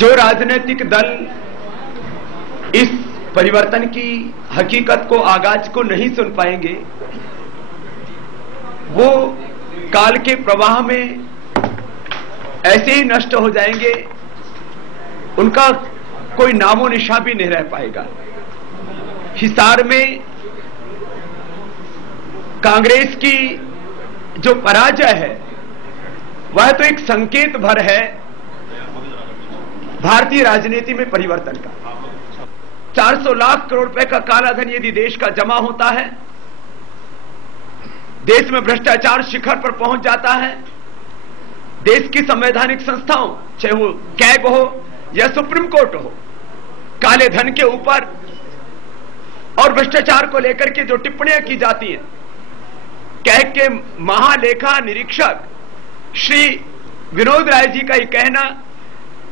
जो राजनीतिक दल इस परिवर्तन की हकीकत को, आगाज को नहीं सुन पाएंगे, वो काल के प्रवाह में ऐसे ही नष्ट हो जाएंगे, उनका कोई नामो निशान भी नहीं रह पाएगा। हिसार में कांग्रेस की जो पराजय है वह तो एक संकेत भर है भारतीय राजनीति में परिवर्तन का। 400 लाख करोड़ रुपए का काला धन यदि देश का जमा होता है, देश में भ्रष्टाचार शिखर पर पहुंच जाता है, देश की संवैधानिक संस्थाओं, चाहे वो कैग हो या सुप्रीम कोर्ट हो, काले धन के ऊपर और भ्रष्टाचार को लेकर के जो टिप्पणियां की जाती हैं, कैग के महालेखा निरीक्षक श्री विनोद राय जी का ये कहना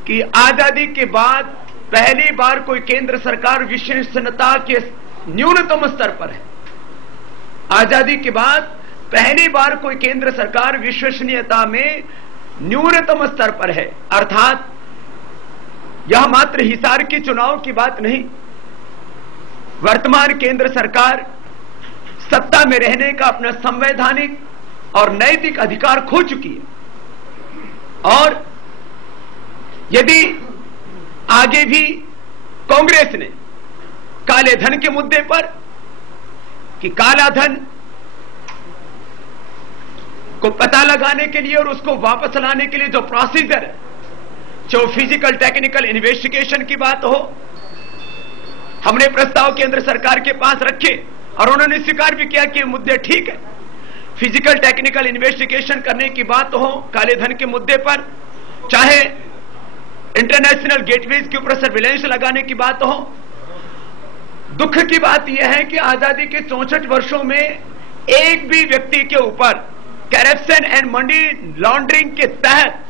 कि आजादी के बाद पहली बार कोई केंद्र सरकार विश्वसनीयता के न्यूनतम स्तर पर है। आजादी के बाद पहली बार कोई केंद्र सरकार विश्वसनीयता में न्यूनतम स्तर पर है, अर्थात यह मात्र हिसार के चुनाव की बात नहीं, वर्तमान केंद्र सरकार सत्ता में रहने का अपना संवैधानिक और नैतिक अधिकार खो चुकी है। और यदि आगे भी कांग्रेस ने काले धन के मुद्दे पर कि काला धन को पता लगाने के लिए और उसको वापस लाने के लिए जो प्रोसीजर है, जो फिजिकल टेक्निकल इन्वेस्टिगेशन की बात हो, हमने प्रस्ताव केंद्र सरकार के पास रखे और उन्होंने स्वीकार भी किया कि मुद्दे ठीक है। फिजिकल टेक्निकल इन्वेस्टिगेशन करने की बात हो काले धन के मुद्दे पर, चाहे इंटरनेशनल गेटवेज के ऊपर सर्विलेंस लगाने की बात हो। दुख की बात यह है कि आजादी के 64 वर्षों में एक भी व्यक्ति के ऊपर करप्शन एंड मनी लॉन्ड्रिंग के तहत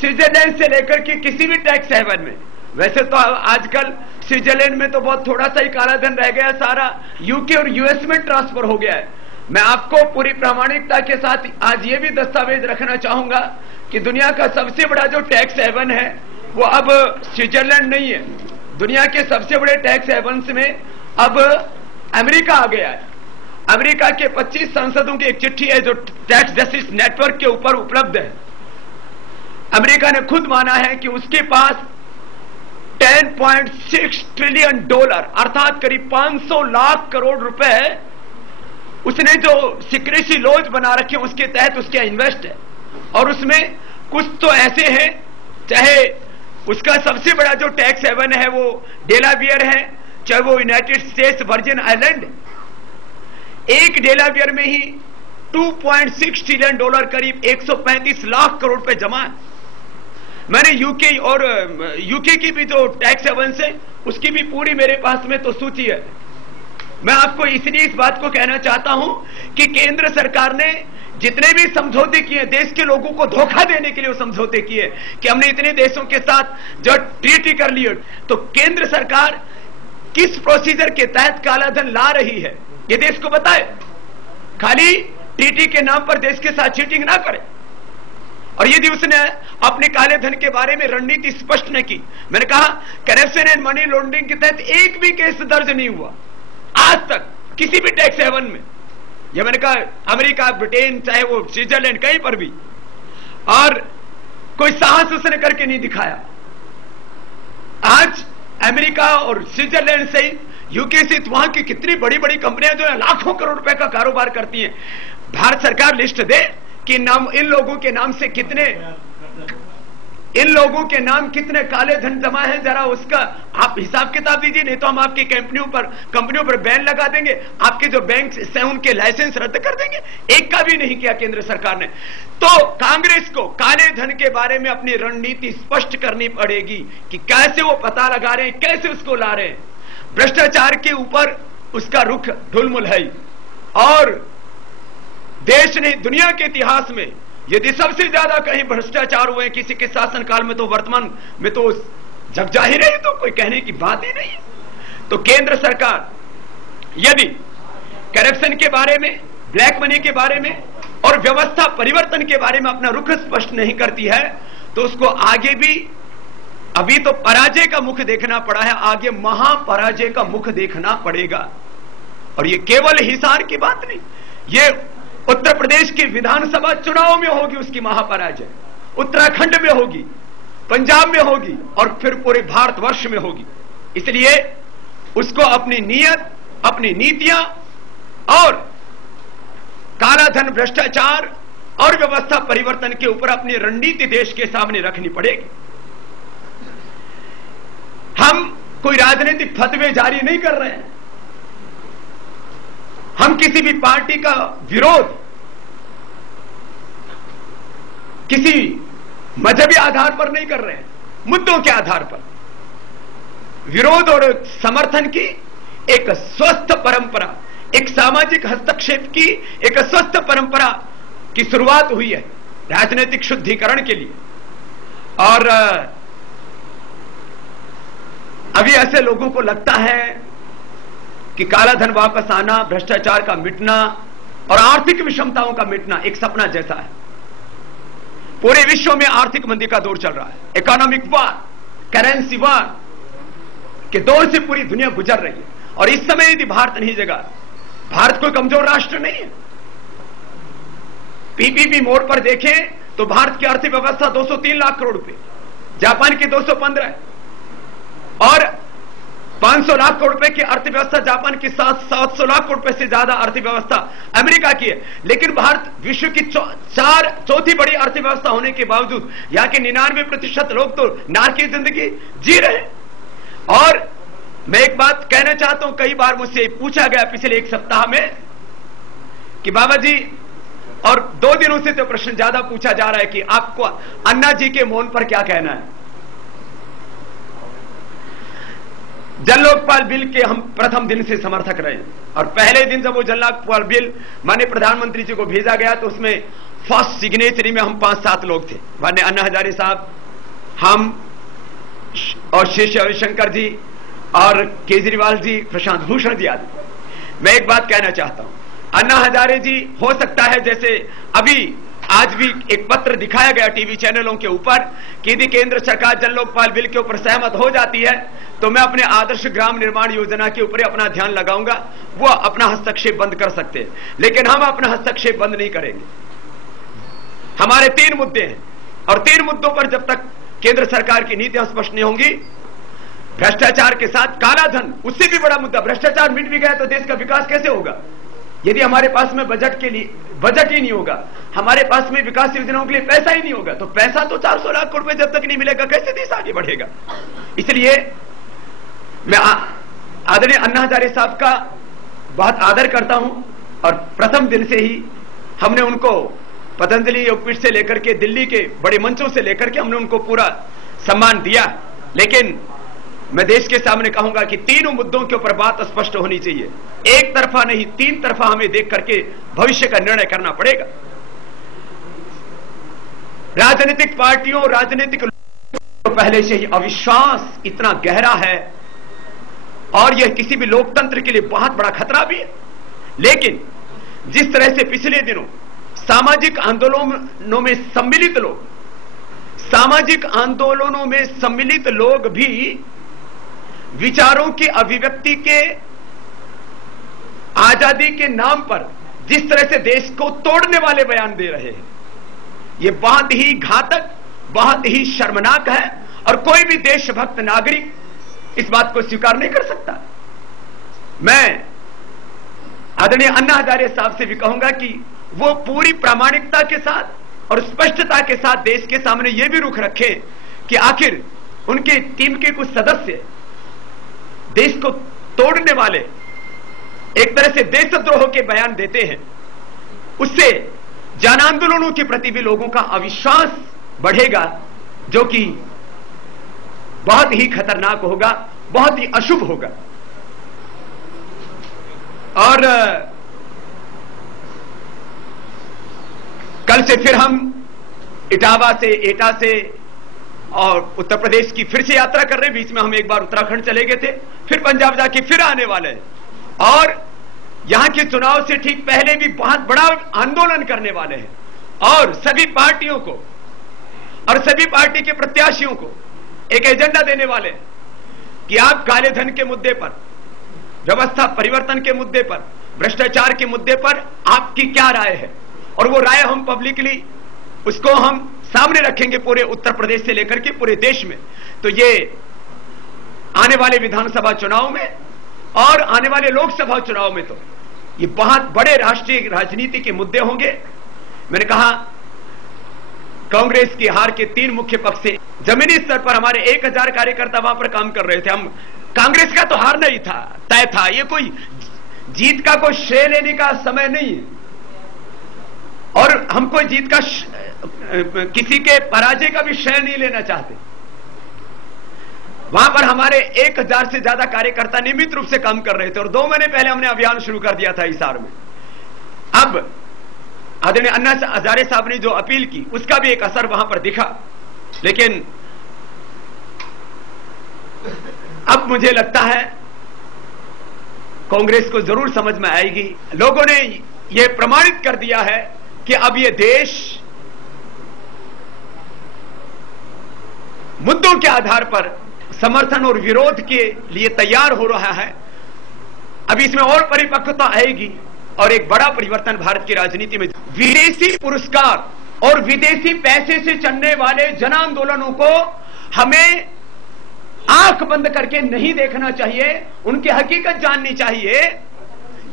स्विट्जरलैंड से लेकर के किसी भी टैक्स हेवन में, वैसे तो आजकल स्विट्जरलैंड में तो बहुत थोड़ा सा ही काला धन रह गया, सारा यूके और यूएस में ट्रांसफर हो गया है। मैं आपको पूरी प्रामाणिकता के साथ आज ये भी दस्तावेज रखना चाहूंगा कि दुनिया का सबसे बड़ा जो टैक्स हेवन है वो अब स्विट्जरलैंड नहीं है। दुनिया के सबसे बड़े टैक्स हेवन्स में अब अमेरिका आ गया है। अमेरिका के 25 सांसदों की एक चिट्ठी है जो टैक्स जस्टिस नेटवर्क के ऊपर उपलब्ध है। अमेरिका ने खुद माना है कि उसके पास 10.6 ट्रिलियन डॉलर अर्थात करीब 500 लाख करोड़ रुपए उसने जो सिक्रेसी लॉज बना रखे उसके तहत उसके इन्वेस्ट है। और उसमें कुछ तो ऐसे हैं, चाहे उसका सबसे बड़ा जो टैक्स हेवन है वो डेलावेयर है, चाहे वो यूनाइटेड स्टेट्स वर्जिन आइलैंड, एक डेलावेयर में ही 2.6 ट्रिलियन डॉलर करीब 135 लाख करोड़ रुपए जमा है। मैंने यूके की भी जो टैक्स हेवन है उसकी भी पूरी मेरे पास में तो सूची है। मैं आपको इसलिए इस बात को कहना चाहता हूं कि केंद्र सरकार ने जितने भी समझौते किए, देश के लोगों को धोखा देने के लिए वो समझौते किए कि हमने इतने देशों के साथ जो ट्रीटी कर ली, तो केंद्र सरकार किस प्रोसीजर के तहत काला धन ला रही है ये देश को बताए। खाली ट्रीटी के नाम पर देश के साथ चीटिंग ना करे। और यदि उसने अपने काले धन के बारे में रणनीति स्पष्ट न की, मैंने कहा करप्शन एंड मनी लॉन्ड्रिंग के तहत एक भी केस दर्ज नहीं हुआ आज तक किसी भी टैक्स हेवन में। यह मैंने कहा अमेरिका, ब्रिटेन, चाहे वो स्विट्जरलैंड, कहीं पर भी, और कोई साहस उसने करके नहीं दिखाया। आज अमेरिका और स्विट्जरलैंड से, यूके से, वहां की कितनी बड़ी बड़ी कंपनियां जो है लाखों करोड़ रुपए का कारोबार करती हैं। भारत सरकार लिस्ट दे कि नाम इन लोगों के नाम से कितने काले धन जमा है, जरा उसका आप हिसाब किताब दीजिए, नहीं तो हम आपकी कंपनियों पर बैन लगा देंगे, आपके जो बैंक से उनके लाइसेंस रद्द कर देंगे। एक का भी नहीं किया केंद्र सरकार ने। तो कांग्रेस को काले धन के बारे में अपनी रणनीति स्पष्ट करनी पड़ेगी कि कैसे वो पता लगा रहे हैं, कैसे उसको ला रहे हैं। भ्रष्टाचार के ऊपर उसका रुख ढुलमुल है। और देश ने दुनिया के इतिहास में यदि सबसे ज्यादा कहीं भ्रष्टाचार हुए किसी के शासनकाल में तो वर्तमान में तो जग जाहिर है, तो कोई कहने की बात ही नहीं है। तो केंद्र सरकार यदि करप्शन के बारे में, ब्लैक मनी के बारे में और व्यवस्था परिवर्तन के बारे में अपना रुख स्पष्ट नहीं करती है तो उसको आगे भी अभी तो पराजय का मुख देखना पड़ा है, आगे महापराजय का मुख देखना पड़ेगा। और ये केवल हिसार की बात नहीं, ये उत्तर प्रदेश के विधानसभा चुनाव में होगी उसकी महापराजय, उत्तराखंड में होगी, पंजाब में होगी और फिर पूरे भारतवर्ष में होगी। इसलिए उसको अपनी नीयत, अपनी नीतियां और काला धन, भ्रष्टाचार और व्यवस्था परिवर्तन के ऊपर अपनी रणनीति देश के सामने रखनी पड़ेगी। हम कोई राजनीतिक फतवे जारी नहीं कर रहे हैं, हम किसी भी पार्टी का विरोध किसी मजहबी आधार पर नहीं कर रहे हैं, मुद्दों के आधार पर विरोध और समर्थन की एक स्वस्थ परंपरा, एक सामाजिक हस्तक्षेप की एक स्वस्थ परंपरा की शुरुआत हुई है राजनीतिक शुद्धिकरण के लिए। और अभी ऐसे लोगों को लगता है कि काला धन वापस आना, भ्रष्टाचार का मिटना और आर्थिक विषमताओं का मिटना एक सपना जैसा है। पूरे विश्व में आर्थिक मंदी का दौर चल रहा है, इकोनॉमिक वार, करेंसी वार के दौर से पूरी दुनिया गुजर रही है। और इस समय यदि भारत नहीं जगा, भारत कोई कमजोर राष्ट्र नहीं है। पीपीपी मोड पर देखें तो भारत की अर्थव्यवस्था 203 लाख करोड़ रुपए, जापान की 215 है और 500 लाख करोड़ रुपए की अर्थव्यवस्था जापान की 700 लाख करोड़ रुपए से ज्यादा अर्थव्यवस्था अमेरिका की है। लेकिन भारत विश्व की चौथी बड़ी अर्थव्यवस्था होने के बावजूद यहां के 99% लोग तो नार की जिंदगी जी रहे हैं। और मैं एक बात कहना चाहता हूं, कई बार मुझसे पूछा गया पिछले एक सप्ताह में कि बाबा जी, और 2 दिनों से तो प्रश्न ज्यादा पूछा जा रहा है कि आपको अन्ना जी के मौन पर क्या कहना है। जन लोकपाल बिल के हम प्रथम दिन से समर्थक रहे और पहले दिन जब वो जन लोकपाल बिल माननीय प्रधानमंत्री जी को भेजा गया तो उसमें फर्स्ट सिग्नेचरी में हम 5-7 लोग थे, माननीय अन्ना हजारे साहब, हम और शेष रविशंकर जी और केजरीवाल जी, प्रशांत भूषण जी आदि। मैं एक बात कहना चाहता हूं, अन्ना हजारे जी, हो सकता है जैसे अभी आज भी एक पत्र दिखाया गया टीवी चैनलों के ऊपर कि यदि केंद्र सरकार जन लोकपाल बिल के ऊपर सहमत हो जाती है तो मैं अपने आदर्श ग्राम निर्माण योजना के ऊपर अपना ध्यान लगाऊंगा, वो अपना हस्तक्षेप बंद कर सकते हैं। लेकिन हम अपना हस्तक्षेप बंद नहीं करेंगे। हमारे 3 मुद्दे हैं और 3 मुद्दों पर जब तक केंद्र सरकार की नीतियां स्पष्ट नहीं होंगी, भ्रष्टाचार के साथ काला धन, उससे भी बड़ा मुद्दा, भ्रष्टाचार मिट भी गया तो देश का विकास कैसे होगा यदि हमारे पास में बजट के लिए बजट ही नहीं होगा, हमारे पास में विकास योजनाओं के लिए पैसा ही नहीं होगा। तो पैसा तो 400 लाख करोड़ रुपए जब तक नहीं मिलेगा कैसे देश आगे बढ़ेगा। इसलिए मैं आदरणीय अन्ना हजारे साहब का बहुत आदर करता हूं और प्रथम दिन से ही हमने उनको पतंजलि योगपीठ से लेकर के दिल्ली के बड़े मंचों से लेकर के हमने उनको पूरा सम्मान दिया। लेकिन मैं देश के सामने कहूंगा कि 3 मुद्दों के ऊपर बात स्पष्ट होनी चाहिए, एक तरफा नहीं 3 तरफा हमें देख करके भविष्य का निर्णय करना पड़ेगा। राजनीतिक पार्टियों, राजनीतिक लोगों को पहले से ही अविश्वास इतना गहरा है और यह किसी भी लोकतंत्र के लिए बहुत बड़ा खतरा भी है। लेकिन जिस तरह से पिछले दिनों सामाजिक आंदोलनों में सम्मिलित लोग, सामाजिक आंदोलनों में सम्मिलित लोग भी विचारों की अभिव्यक्ति के आजादी के नाम पर जिस तरह से देश को तोड़ने वाले बयान दे रहे हैं, यह बहुत ही घातक, बहुत ही शर्मनाक है और कोई भी देशभक्त नागरिक इस बात को स्वीकार नहीं कर सकता। मैं आदरणीय अन्ना हजारे साहब से भी कहूंगा कि वो पूरी प्रामाणिकता के साथ और स्पष्टता के साथ देश के सामने यह भी रुख रखें कि आखिर उनके टीम के कुछ सदस्य देश को तोड़ने वाले एक तरह से देशद्रोह के बयान देते हैं, उससे जन आंदोलनों के प्रति भी लोगों का अविश्वास बढ़ेगा, जो कि बहुत ही खतरनाक होगा, बहुत ही अशुभ होगा। और कल से फिर हम इटावा से, एटा से और उत्तर प्रदेश की फिर से यात्रा कर रहे हैं। बीच में हम एक बार उत्तराखंड चले गए थे, फिर पंजाब जाके फिर आने वाले हैं और यहां के चुनाव से ठीक पहले भी बहुत बड़ा आंदोलन करने वाले हैं और सभी पार्टियों को और सभी पार्टी के प्रत्याशियों को एक एजेंडा देने वाले कि आप काले धन के मुद्दे पर, व्यवस्था परिवर्तन के मुद्दे पर, भ्रष्टाचार के मुद्दे पर आपकी क्या राय है, और वो राय हम पब्लिकली उसको हम सामने रखेंगे पूरे उत्तर प्रदेश से लेकर के पूरे देश में। तो ये आने वाले विधानसभा चुनाव में और आने वाले लोकसभा चुनाव में तो ये बहुत बड़े राष्ट्रीय राजनीति के मुद्दे होंगे। मैंने कहा कांग्रेस की हार के 3 मुख्य पक्ष से जमीनी स्तर पर हमारे 1000 कार्यकर्ता वहां पर काम कर रहे थे। हम कांग्रेस का तो हार नहीं था, तय था। ये कोई जीत का कोई श्रेय लेने का समय नहीं है, और हम कोई जीत का किसी के पराजय का भी श्रेय नहीं लेना चाहते। वहां पर हमारे 1000 से ज्यादा कार्यकर्ता नियमित रूप से काम कर रहे थे, और 2 महीने पहले हमने अभियान शुरू कर दिया था हिसार में। अब आदरणीय अन्ना हजारे साहब ने जो अपील की उसका भी एक असर वहां पर दिखा, लेकिन अब मुझे लगता है कांग्रेस को जरूर समझ में आएगी। लोगों ने यह प्रमाणित कर दिया है कि अब यह देश मुद्दों के आधार पर समर्थन और विरोध के लिए तैयार हो रहा है। अब इसमें और परिपक्वता आएगी और एक बड़ा परिवर्तन भारत की राजनीति में। विदेशी पुरस्कार और विदेशी पैसे से चलने वाले जन आंदोलनों को हमें आंख बंद करके नहीं देखना चाहिए, उनकी हकीकत जाननी चाहिए,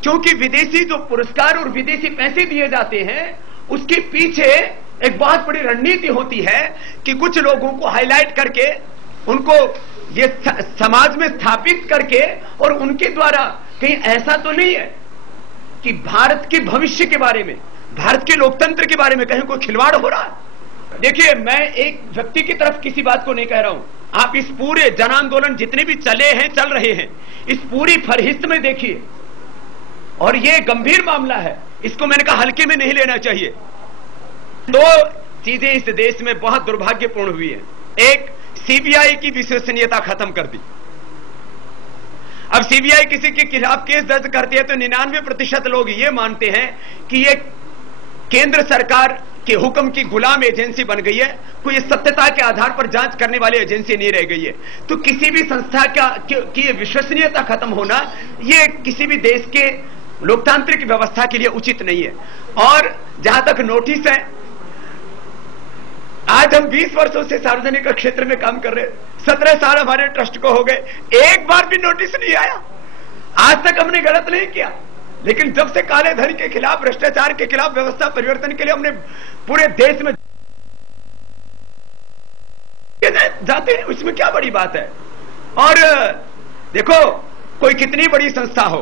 क्योंकि विदेशी जो पुरस्कार और विदेशी पैसे दिए जाते हैं उसके पीछे एक बहुत बड़ी रणनीति होती है कि कुछ लोगों को हाईलाइट करके उनको ये समाज में स्थापित करके, और उनके द्वारा कहीं ऐसा तो नहीं है कि भारत के भविष्य के बारे में, भारत के लोकतंत्र के बारे में कहीं कोई खिलवाड़ हो रहा है। देखिए, मैं एक व्यक्ति की तरफ किसी बात को नहीं कह रहा हूं। आप इस पूरे जन आंदोलन जितने भी चले हैं, चल रहे हैं, इस पूरी फरहिस्त में देखिए, और ये गंभीर मामला है, इसको मैंने कहा हल्के में नहीं लेना चाहिए। 2 चीजें इस देश में बहुत दुर्भाग्यपूर्ण हुई है। एक, सीबीआई की विश्वसनीयता खत्म कर दी। अब सीबीआई किसी के खिलाफ केस दर्ज करती है तो 99% लोग ये मानते हैं कि ये केंद्र सरकार के हुक्म की गुलाम एजेंसी बन गई है, कोई सत्यता के आधार पर जांच करने वाली एजेंसी नहीं रह गई है। तो किसी भी संस्था की विश्वसनीयता खत्म होना, ये किसी भी देश के लोकतांत्रिक व्यवस्था के लिए उचित नहीं है। और जहां तक नोटिस है, आज हम 20 वर्षों से सार्वजनिक क्षेत्र में काम कर रहे हैं, 17 साल हमारे ट्रस्ट को हो गए, एक बार भी नोटिस नहीं आया। आज तक हमने गलत नहीं किया, लेकिन जब से काले धन के खिलाफ, भ्रष्टाचार के खिलाफ, व्यवस्था परिवर्तन के लिए हमने पूरे देश में जाते हैं, उसमें क्या बड़ी बात है। और देखो, कोई कितनी बड़ी संस्था हो,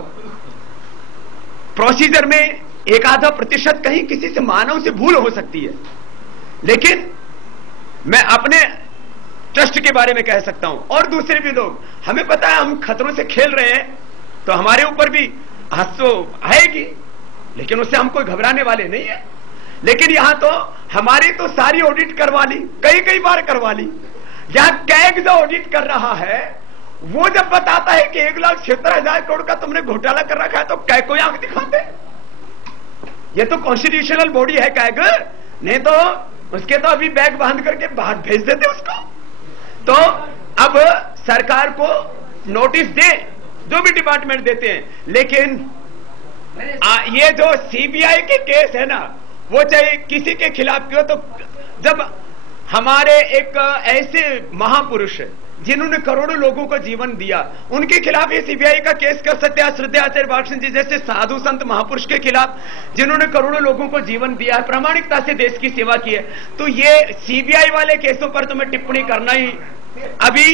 प्रोसीजर में 1-आधा% कहीं किसी से मानव से भूल हो सकती है, लेकिन मैं अपने ट्रस्ट के बारे में कह सकता हूं, और दूसरे भी लोग, हमें पता है हम खतरों से खेल रहे हैं, तो हमारे ऊपर भी हंसो आएगी, लेकिन उससे हम कोई घबराने वाले नहीं है। लेकिन यहां तो हमारी तो सारी ऑडिट करवा ली, कई बार करवा ली। यहां कैग जो ऑडिट कर रहा है, वो जब बताता है कि 1,70,000 करोड़ का तुमने घोटाला कर रखा है, तो कैग को आंख दिखाते। ये तो कॉन्स्टिट्यूशनल बॉडी है कैग, नहीं तो उसके तो अभी बैग बांध करके बाहर भेज देते उसको। तो अब सरकार को नोटिस दे, जो भी डिपार्टमेंट देते हैं, लेकिन ये जो सीबीआई के केस है ना, वो चाहे किसी के खिलाफ क्यों, तो जब हमारे एक ऐसे महापुरुष जिन्होंने करोड़ों लोगों को जीवन दिया, उनके खिलाफ ये सीबीआई का केस कर सकते हैं। श्रद्धेय आचार्य बालकृष्ण जी जैसे साधु संत महापुरुष के खिलाफ, जिन्होंने करोड़ों लोगों को जीवन दिया है, प्रामाणिकता से देश की सेवा की है, तो ये सीबीआई वाले केसों पर तो मैं टिप्पणी करना ही, अभी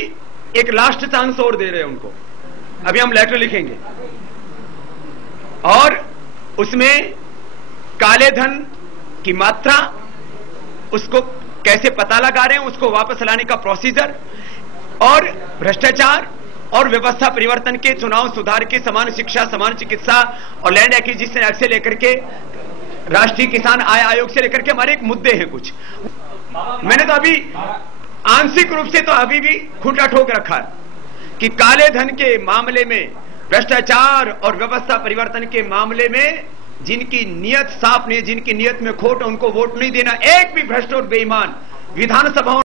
एक लास्ट चांस और दे रहे हैं उनको। अभी हम लेटर लिखेंगे और उसमें काले धन की मात्रा, उसको कैसे पता लगा रहे हैं, उसको वापस लाने का प्रोसीजर, और भ्रष्टाचार और व्यवस्था परिवर्तन के, चुनाव सुधार के, समान शिक्षा, समान चिकित्सा और लैंड एक्विजिशन एक्ट से लेकर के, राष्ट्रीय किसान आय आयोग से लेकर के हमारे एक मुद्दे हैं कुछ। मैंने तो अभी आंशिक रूप से तो अभी भी खूंटा ठोक रखा है कि काले धन के मामले में, भ्रष्टाचार और व्यवस्था परिवर्तन के मामले में जिनकी नीयत साफ नहीं, जिनकी नीयत में खोट, उनको वोट नहीं देना। एक भी भ्रष्ट और बेईमान विधानसभाओं